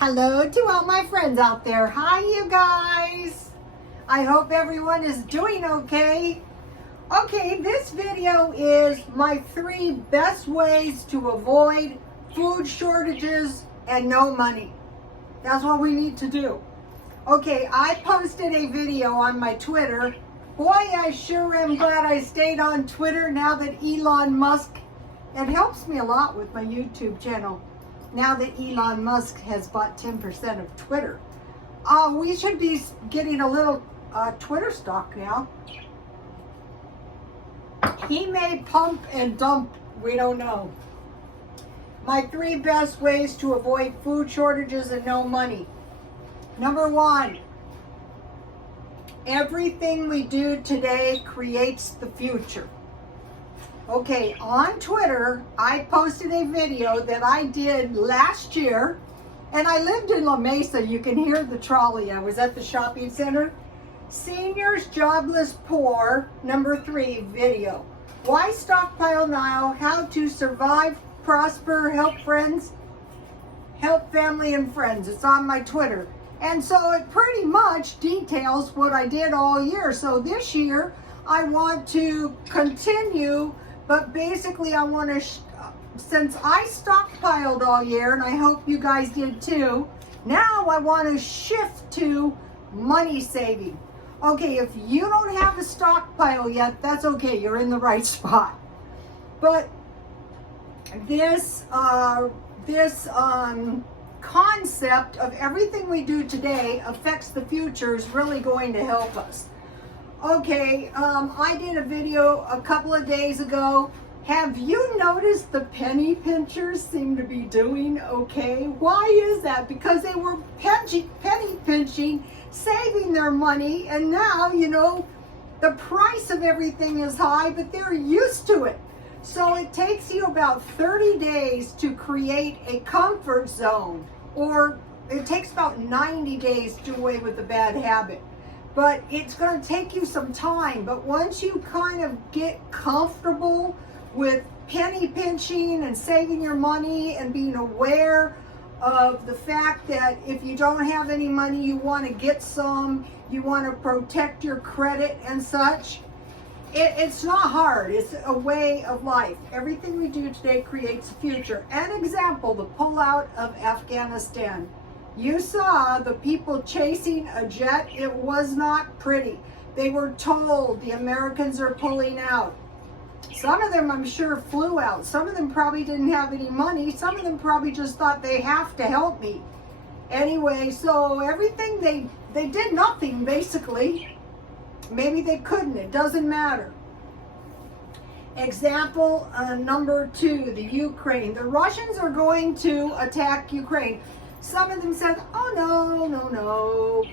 Hello to all my friends out there. Hi, you guys. I hope everyone is doing okay. Okay, this video is my 3 best ways to avoid food shortages and no money. That's what we need to do. Okay, I posted a video on my Twitter. Boy, I sure am glad I stayed on Twitter now that Elon Musk, it helps me a lot with my YouTube channel. Now that Elon Musk has bought 10% of Twitter. We should be getting a little Twitter stock now. He may pump and dump, we don't know. My 3 best ways to avoid food shortages and no money. Number 1, everything we do today creates the future. Okay, on Twitter, I posted a video that I did last year, and I lived in La Mesa. You can hear the trolley. I was at the shopping center. Seniors, Jobless, Poor, number 3 video. Why stockpile now? How to survive, prosper, help friends, help family and friends. It's on my Twitter. And so it pretty much details what I did all year. So this year, I want to continue. But basically, I want to, since I stockpiled all year, and I hope you guys did too, now I want to shift to money saving. Okay, if you don't have a stockpile yet, that's okay. You're in the right spot. But this concept of everything we do today affects the future is really going to help us. Okay, I did a video a couple of days ago. Have you noticed the penny pinchers seem to be doing okay? Why is that? Because they were penny pinching, saving their money, and now, you know, the price of everything is high, but they're used to it. So it takes you about 30 days to create a comfort zone, or it takes about 90 days to do away with a bad habit. But it's going to take you some time. But once you kind of get comfortable with penny pinching and saving your money and being aware of the fact that if you don't have any money, you want to get some, you want to protect your credit and such, it's not hard. It's a way of life. Everything we do today creates a future. An example, the pullout of Afghanistan. You saw the people chasing a jet. It was not pretty. They were told the Americans are pulling out. Some of them, I'm sure, flew out. Some of them probably didn't have any money. Some of them probably just thought they have to help me. Anyway, so everything, they did nothing, basically. Maybe they couldn't. It doesn't matter. Example number 2, the Ukraine. The Russians are going to attack Ukraine. Some of them said, oh, no.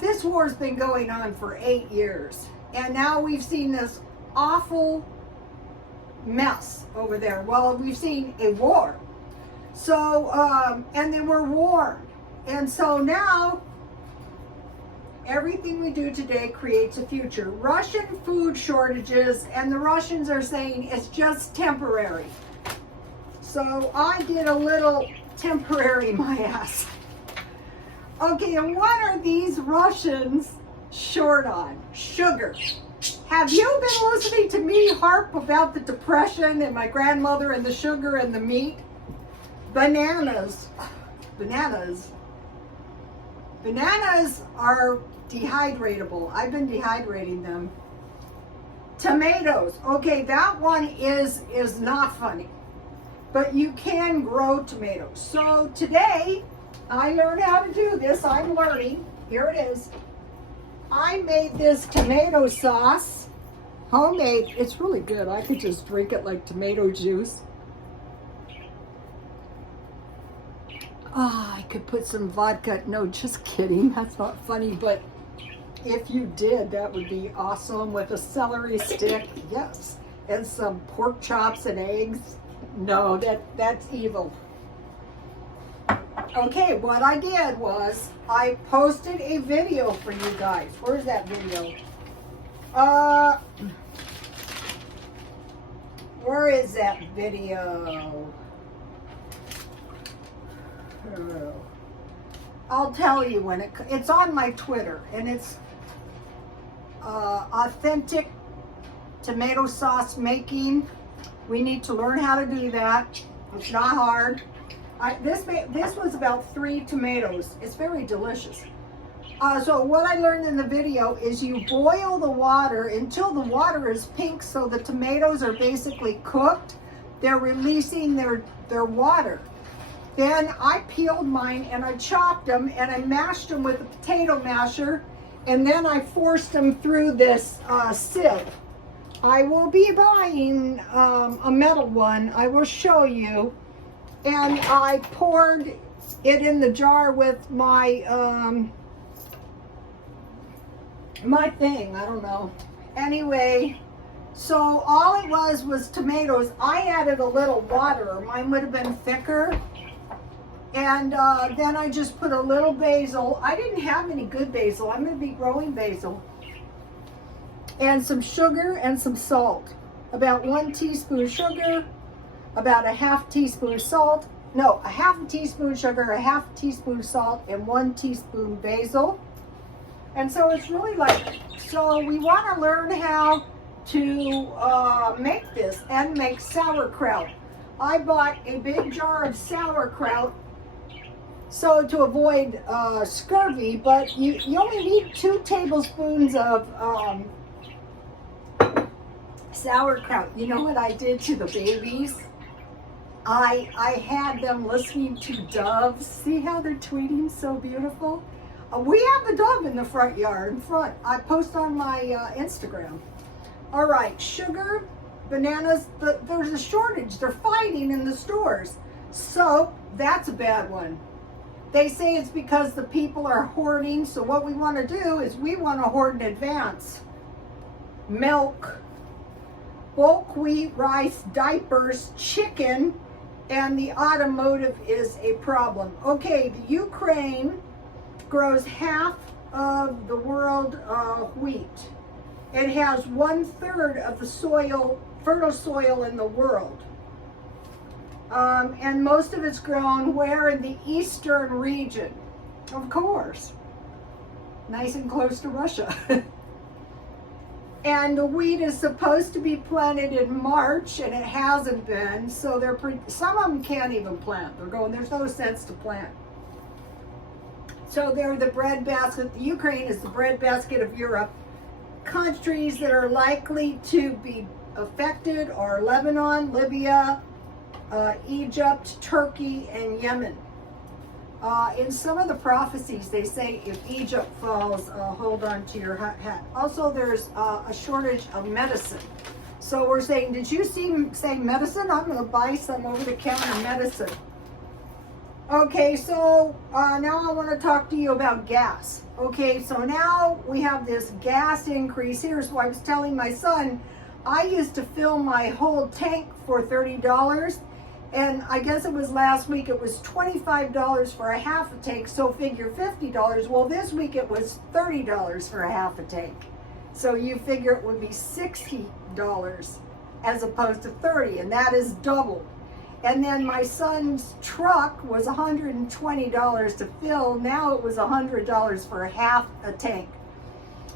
This war's been going on for 8 years. And now we've seen this awful mess over there. Well, we've seen a war. So, and they were warned. And so now, everything we do today creates a future. Russian food shortages, and the Russians are saying it's just temporary. So I did a little temporary my ass. Okay, and what are these Russians short on? Sugar. Have you been listening to me harp about the depression and my grandmother and the sugar and the meat? Bananas. Bananas are dehydratable. I've been dehydrating them. Tomatoes. Okay, that one is not funny. But you can grow tomatoes. So today, I learned how to do this. I'm learning. Here it is. I made this tomato sauce. Homemade. It's really good. I could just drink it like tomato juice. I could put some vodka. No, just kidding. That's not funny. But if you did, that would be awesome with a celery stick. Yes. And some pork chops and eggs. No, that's evil. Okay, what I did was I posted a video for you guys. Where's that video? Where is that video? I'll tell you when it's on my Twitter, and it's authentic tomato sauce making. We need to learn how to do that. It's not hard. This was about 3 tomatoes. It's very delicious. So what I learned in the video is you boil the water until the water is pink, so the tomatoes are basically cooked. They're releasing their water. Then I peeled mine and I chopped them and I mashed them with a potato masher, and then I forced them through this sieve. I will be buying a metal one. I will show you. And I poured it in the jar with my my thing, I don't know. Anyway, so all it was tomatoes. I added a little water. Mine would have been thicker. And then I just put a little basil. I didn't have any good basil. I'm going to be growing basil. And some sugar and some salt. About 1 teaspoon sugar, about a 1/2 teaspoon salt. No, a 1/2 teaspoon sugar, a 1/2 teaspoon salt, and 1 teaspoon basil. And so it's really like, so we want to learn how to make this and make sauerkraut. I bought a big jar of sauerkraut so to avoid scurvy, but you only need 2 tablespoons of sauerkraut. You know what I did to the babies? I had them listening to doves. See how they're tweeting so beautiful? We have a dove in the front yard, in front. I post on my Instagram. All right, sugar, bananas, there's a shortage. They're fighting in the stores. Soap, that's a bad one. They say it's because the people are hoarding, so what we want to do is we want to hoard in advance. Milk, bulk wheat, rice, diapers, chicken, and the automotive is a problem. Okay, the Ukraine grows half of the world wheat. It has 1/3 of the soil, fertile soil in the world. And most of it's grown where? In the eastern region. Of course. Nice and close to Russia. And the wheat is supposed to be planted in March, and it hasn't been. So some of them can't even plant. They're going, there's no sense to plant. So they're the breadbasket. The Ukraine is the breadbasket of Europe. Countries that are likely to be affected are Lebanon, Libya, Egypt, Turkey, and Yemen. In some of the prophecies, they say if Egypt falls, hold on to your hat. Also, there's a shortage of medicine. So we're saying, did you say medicine? I'm going to buy some over-the-counter medicine. Okay, so now I want to talk to you about gas. Okay, so now we have this gas increase here. So I was telling my son, I used to fill my whole tank for $30. And I guess it was last week, it was $25 for a half a tank, so figure $50. Well, this week it was $30 for a half a tank. So you figure it would be $60 as opposed to $30, and that is double. And then my son's truck was $120 to fill. Now it was $100 for a half a tank.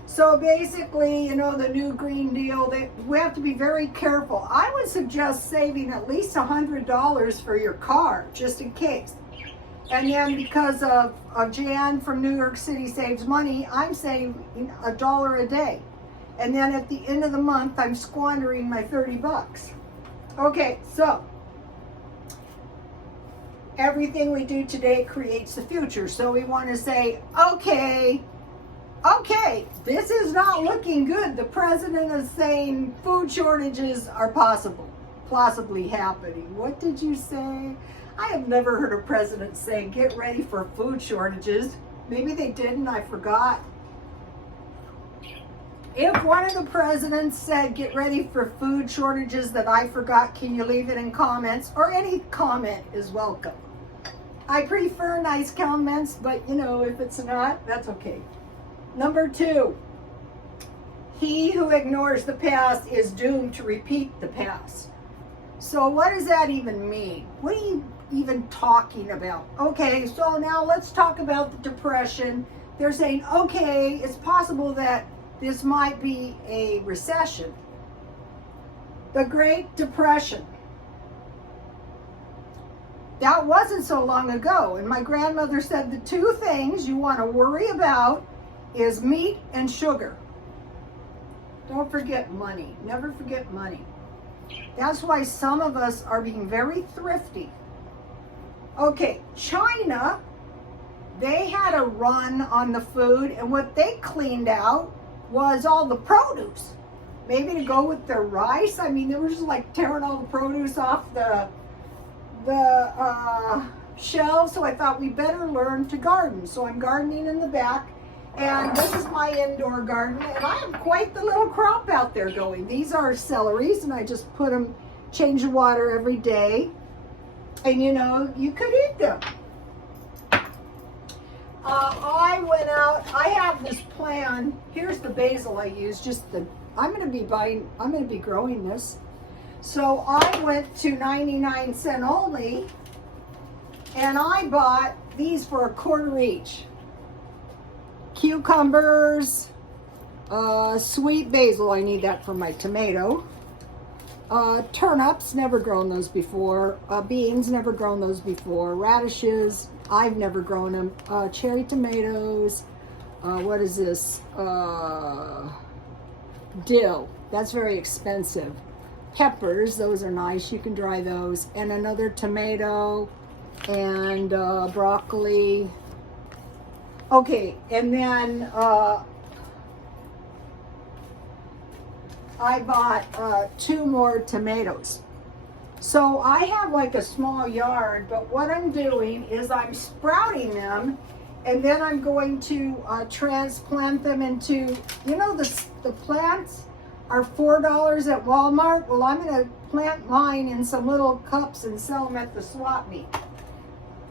So basically, you know, the new Green Deal, we have to be very careful. I would suggest saving at least $100 for your car, just in case. And then because of Jan from New York City saves money, I'm saving $1 a day. And then at the end of the month, I'm squandering my 30 bucks. Okay, so everything we do today creates the future. So we want to say, okay, this is not looking good. The president is saying food shortages are possibly happening. What did you say? I have never heard a president say, get ready for food shortages. Maybe they didn't, I forgot. If one of the presidents said, get ready for food shortages that I forgot, can you leave it in comments? Or any comment is welcome. I prefer nice comments, but you know, if it's not, that's okay. Number 2, he who ignores the past is doomed to repeat the past. So what does that even mean? What do you even talking about. Okay, so now let's talk about the Depression. They're saying, okay, it's possible that this might be a recession. The Great Depression. That wasn't so long ago. And my grandmother said the two things you want to worry about is meat and sugar. Don't forget money. Never forget money. That's why some of us are being very thrifty. Okay, China, they had a run on the food, and what they cleaned out was all the produce. Maybe to go with their rice. I mean, they were just like tearing all the produce off the shelves. So I thought we better learn to garden. So I'm gardening in the back, and this is my indoor garden, and I have quite the little crop out there going. These are celeries, and I just put them, change the water every day, and you know, you could eat them. I went out, I have this plan. Here's the basil I use, I'm going to be growing this. So I went to 99 cents only, and I bought these for $1 each. Cucumbers, sweet basil, I need that for my tomato. Turnips, never grown those before. Beans, never grown those before. Radishes, I've never grown them. Cherry tomatoes, what is this? Dill, that's very expensive. Peppers, those are nice, you can dry those. And another tomato, and broccoli. Okay, and then I bought 2 more tomatoes. So I have like a small yard, but what I'm doing is I'm sprouting them, and then I'm going to transplant them into, you know, the plants are $4 at Walmart. Well, I'm going to plant mine in some little cups and sell them at the swap meet.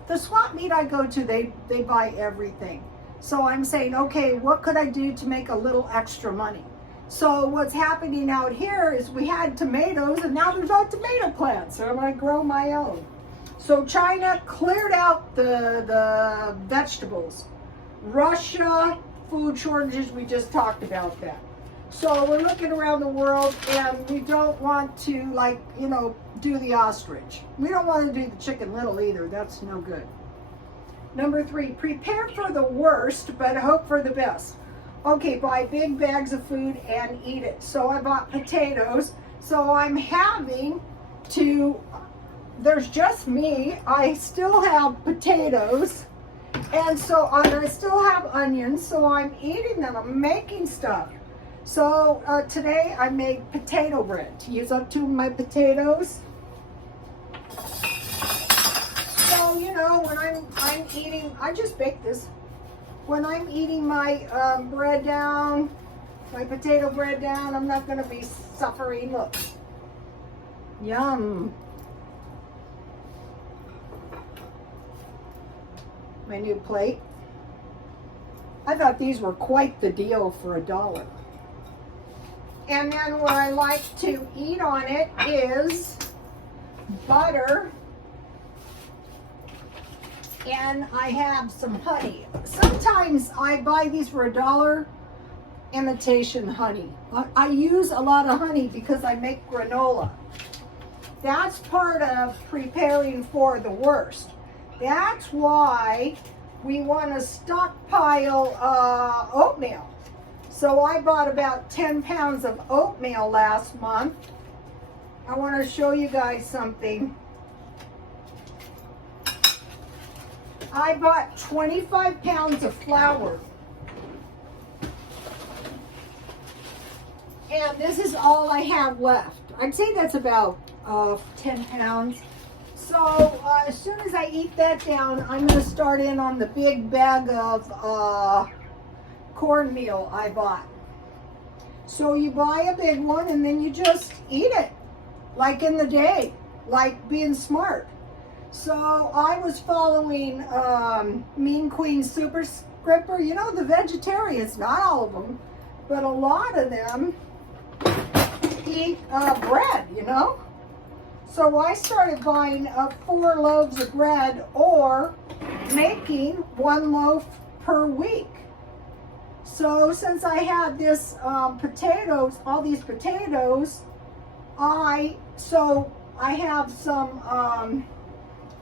The swap meet I go to, they buy everything. So I'm saying, okay, what could I do to make a little extra money? So what's happening out here is we had tomatoes, and now there's no tomato plants, so I'm going to grow my own. So China cleared out the vegetables. Russia, food shortages, we just talked about that. So we're looking around the world, and we don't want to, like, you know, do the ostrich. We don't want to do the Chicken Little either. That's no good. Number 3, prepare for the worst, but hope for the best. Okay, buy big bags of food and eat it. So I bought potatoes. So I'm having to, there's just me. I still have potatoes. And so I still have onions. So I'm eating them. I'm making stuff. So today I made potato bread to use up 2 of my potatoes. So, you know, when I'm eating, I just baked this. When I'm eating my bread down, my potato bread down, I'm not going to be suffering. Look. Yum. My new plate. I thought these were quite the deal for $1. And then what I like to eat on it is butter. And I have some honey. Sometimes I buy these for $1, imitation honey. I use a lot of honey because I make granola. That's part of preparing for the worst. That's why we want to stockpile oatmeal. So I bought about 10 pounds of oatmeal last month. I want to show you guys something. I bought 25 pounds of flour. And this is all I have left. I'd say that's about 10 pounds. So as soon as I eat that down, I'm going to start in on the big bag of cornmeal I bought. So you buy a big one and then you just eat it. Like in the day. Like being smart. So I was following Mean Queen Super Scripper. You know, the vegetarians, not all of them, but a lot of them eat bread, you know. So I started buying 4 loaves of bread or making 1 loaf per week. So since I had this potatoes, all these potatoes, I have some,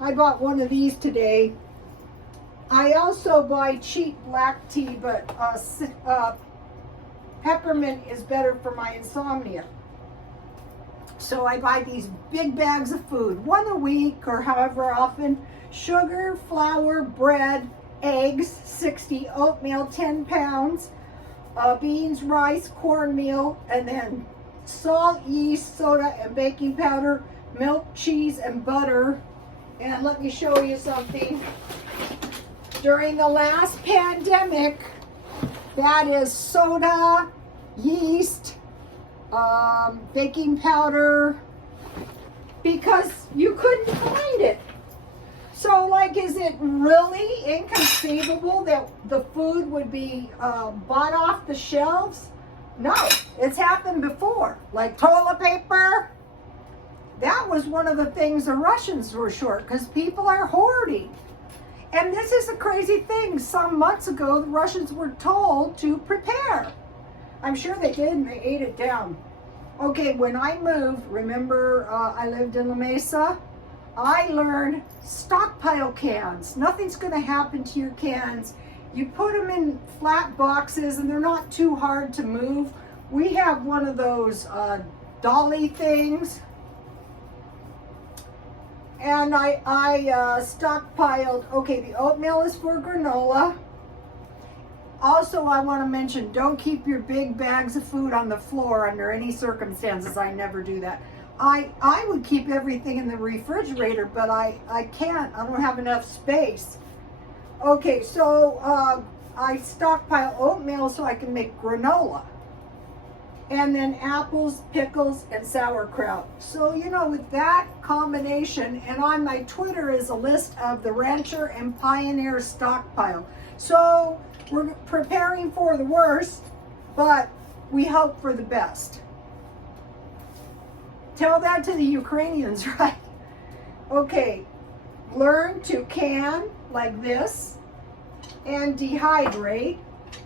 I bought one of these today. I also buy cheap black tea, but peppermint is better for my insomnia. So I buy these big bags of food, 1 a week or however often. Sugar, flour, bread, eggs, 60, oatmeal, 10 pounds, beans, rice, cornmeal, and then salt, yeast, soda, and baking powder, milk, cheese, and butter. And let me show you something. During the last pandemic, that is soda, yeast, baking powder, because you couldn't find it. So, like, is it really inconceivable that the food would be bought off the shelves? No, it's happened before. Like toilet paper, that was one of the things the Russians were short, because people are hoarding. And this is a crazy thing. Some months ago, the Russians were told to prepare. I'm sure they did, and they ate it down. Okay, when I moved, remember I lived in La Mesa? I learned stockpile cans. Nothing's going to happen to your cans. You put them in flat boxes, and they're not too hard to move. We have one of those dolly things. And I stockpiled, okay, the oatmeal is for granola. Also, I want to mention, don't keep your big bags of food on the floor under any circumstances. I never do that. I would keep everything in the refrigerator, but I can't. I don't have enough space. Okay, so I stockpile oatmeal so I can make granola. And then apples, pickles, and sauerkraut. So, you know, with that combination, and on my Twitter is a list of the Rancher and Pioneer stockpile. So, we're preparing for the worst, but we hope for the best. Tell that to the Ukrainians, right? Okay, learn to can like this and dehydrate.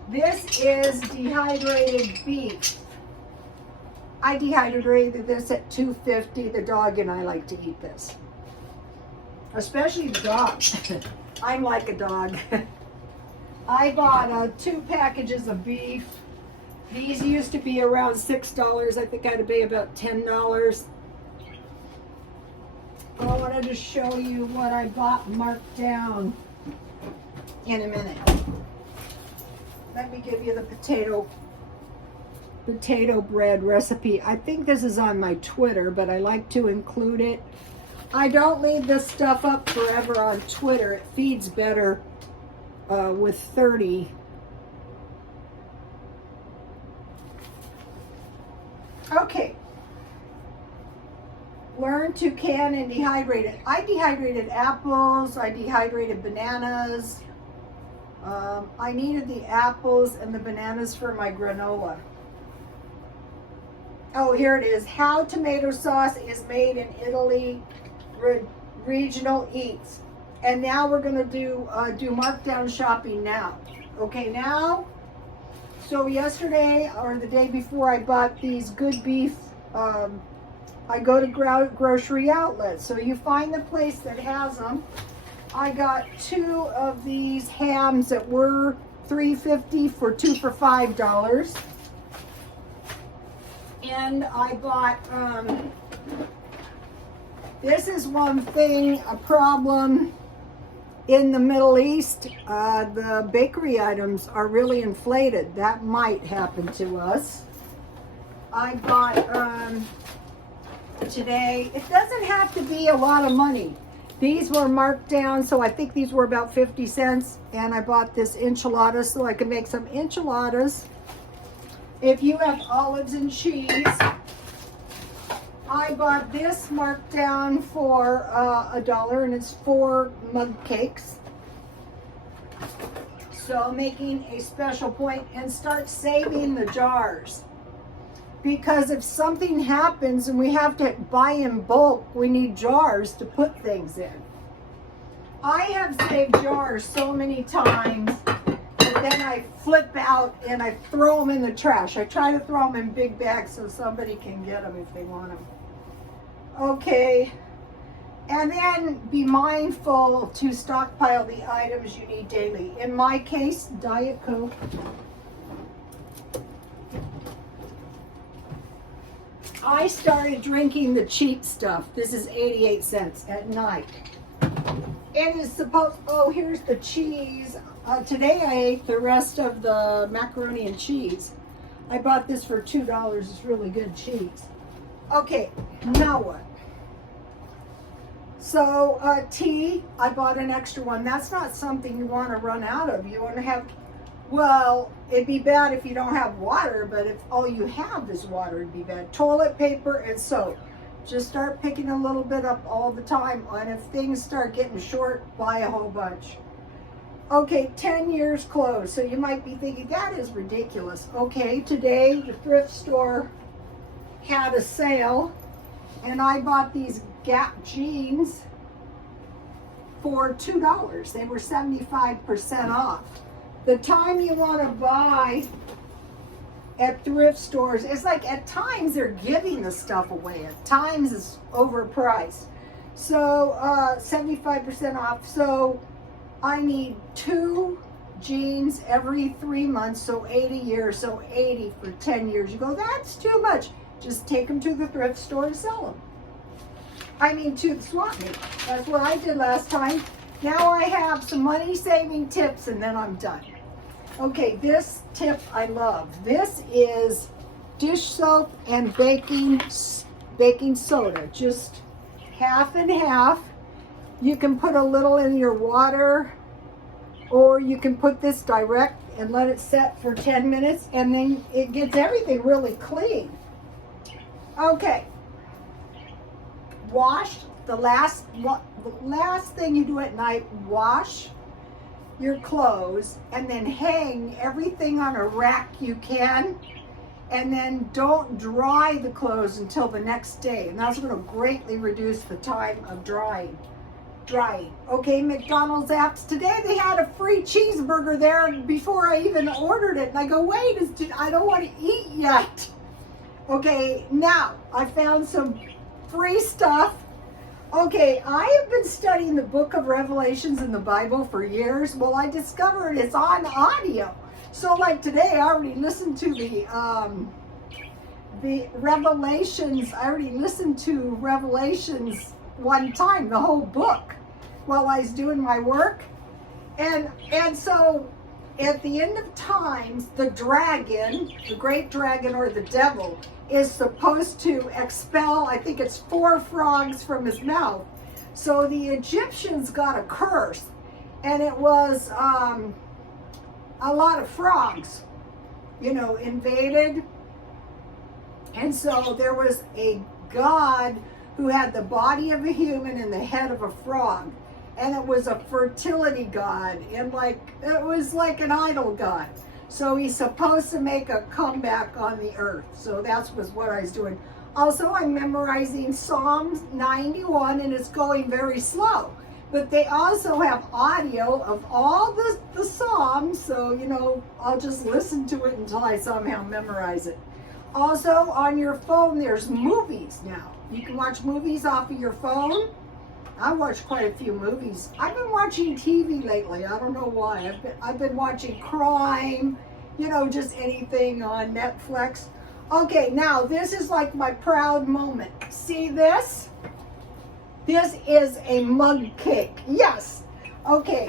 This is dehydrated beef. I dehydrated this at 250. The dog and I like to eat this. Especially the dog. I'm like a dog. I bought 2 packages of beef. These used to be around $6. I think I had to pay about $10. I wanted to show you what I bought marked down in a minute. Let me give you the potato bread recipe. I think this is on my Twitter, but I like to include it. I don't leave this stuff up forever on Twitter. It feeds better with 30. Okay. Learn to can and dehydrate it. I dehydrated apples. I dehydrated bananas. I needed the apples and the bananas for my granola. Oh, here it is. How tomato sauce is made in Italy. Regional eats. And now we're going to do markdown shopping now. Okay, now. So yesterday or the day before, I bought these good beef. I go to grocery outlets. So you find the place that has them. I got 2 of these hams that were $3.50 for 2 for $5. And I bought, this is one thing, a problem in the Middle East. The bakery items are really inflated. That might happen to us. I bought today, it doesn't have to be a lot of money. These were marked down, so I think these were about 50 cents. And I bought this enchilada so I can make some enchiladas. If you have olives and cheese, I bought this marked down for $1, and it's 4 mug cakes. So making a special point and start saving the jars. because if something happens and we have to buy in bulk, we need jars to put things in. I have saved jars so many times, but then I flip out and I throw them in the trash. I try to throw them in big bags so somebody can get them if they want them. Okay, and then be mindful to stockpile the items you need daily. In my case, Diet Coke. I started drinking the cheap stuff. This is 88 cents at night. It is supposed, oh, here's the cheese. Today I ate the rest of the macaroni and cheese. I bought this for $2. It's really good cheese. Okay, now what? So tea, I bought an extra one. That's not something you want to run out of. You want to have, well, it'd be bad if you don't have water, but if all you have is water, it'd be bad. Toilet paper and soap. Just start picking a little bit up all the time. And if things start getting short, buy a whole bunch. Okay, 10 years closed. So you might be thinking, that is ridiculous. Okay, today the thrift store had a sale and I bought these Gap jeans for $2. They were 75% off. The time you want to buy at thrift stores, it's like at times they're giving the stuff away. At times it's overpriced. So 75% off. So I need 2 jeans every 3 months, so 8 a year, so 80 for 10 years. You go, that's too much. Just take them to the thrift store and sell them. I mean, to the swap meet. That's what I did last time. Now I have some money saving tips and then I'm done. Okay, this tip I love. This is dish soap and baking soda. Just half and half. You can put a little in your water, or you can put this direct and let it set for 10 minutes, and then it gets everything really clean. Okay. Wash the last thing you do at night, wash your clothes and then hang everything on a rack you can, and then don't dry the clothes until the next day, and that's going to greatly reduce the time of drying. Okay, McDonald's apps. Today they had a free cheeseburger there before I even ordered it, and I go, wait, I don't want to eat yet. Okay, now I found some free stuff. Okay, I have been studying the book of Revelations in the Bible for years. Well, I discovered it's on audio. So like today, I already listened to the Revelations. I already listened to Revelations one time, the whole book, while I was doing my work. And so at the end of times, the dragon, the great dragon or the devil, is supposed to expel, I think it's 4 frogs from his mouth. So the Egyptians got a curse, and it was a lot of frogs, invaded. And so there was a god who had the body of a human and the head of a frog. And it was a fertility god, and it was like an idol god. So he's supposed to make a comeback on the earth. So that was what I was doing. Also, I'm memorizing Psalms 91, and it's going very slow. But they also have audio of all the Psalms, so, I'll just listen to it until I somehow memorize it. Also, on your phone, there's movies now. You can watch movies off of your phone. I watched quite a few movies. I've been watching TV lately. I don't know why. I've been watching crime, just anything on Netflix. Okay, now this is like my proud moment. See this? This is a mug cake. Yes. Okay.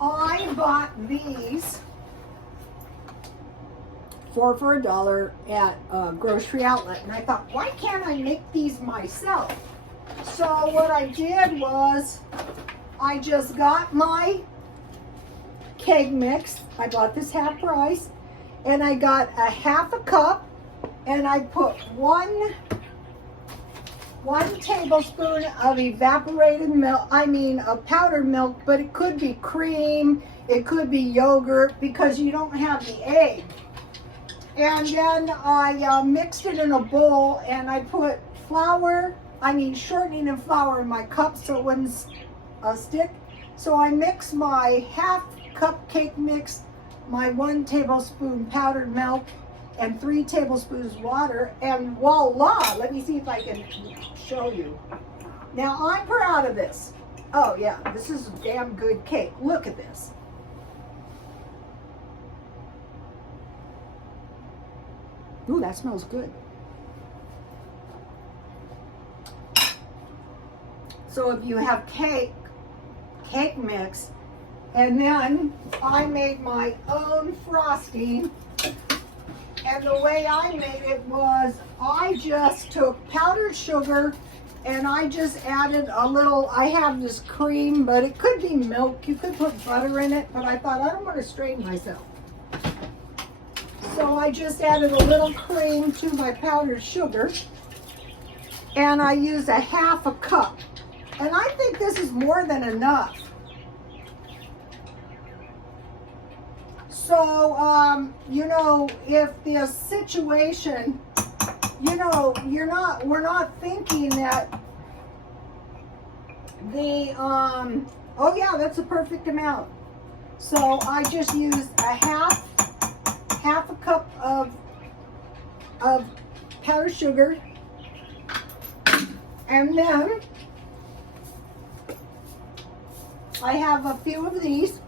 I bought these for $1 at a grocery outlet, and I thought, why can't I make these myself? So what I did was I just got my keg mix. I bought this half price, and I got a half a cup, and I put one tablespoon of evaporated milk, of powdered milk, but it could be cream, it could be yogurt, because you don't have the egg. And then I mixed it in a bowl, and I put shortening and flour in my cup so it wouldn't stick. So I mixed my half cup cake mix, my 1 tablespoon powdered milk, and 3 tablespoons water, and voila! Let me see if I can show you. Now I'm proud of this. Oh yeah, this is a damn good cake. Look at this. Ooh, that smells good. So if you have cake mix, and then I made my own frosting, and the way I made it was I just took powdered sugar and I just added a little, I have this cream, but it could be milk. You could put butter in it, but I thought I don't want to strain myself. So I just added a little cream to my powdered sugar, and I used a half a cup. And I think this is more than enough. So, you know, if the situation, you know, we're not thinking that the, oh yeah, that's a perfect amount. So I just used a half a cup of powdered sugar, and then I have a few of these.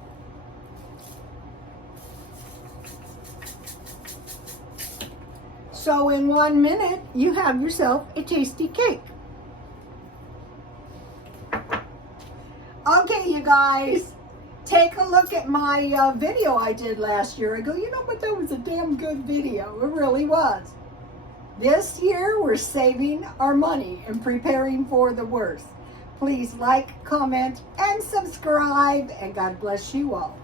So in 1 minute, you have yourself a tasty cake. Okay, you guys, take a look at my video I did last year ago. You know what, that was a damn good video. It really was. This year, we're saving our money and preparing for the worst. Please like, comment, and subscribe, and God bless you all.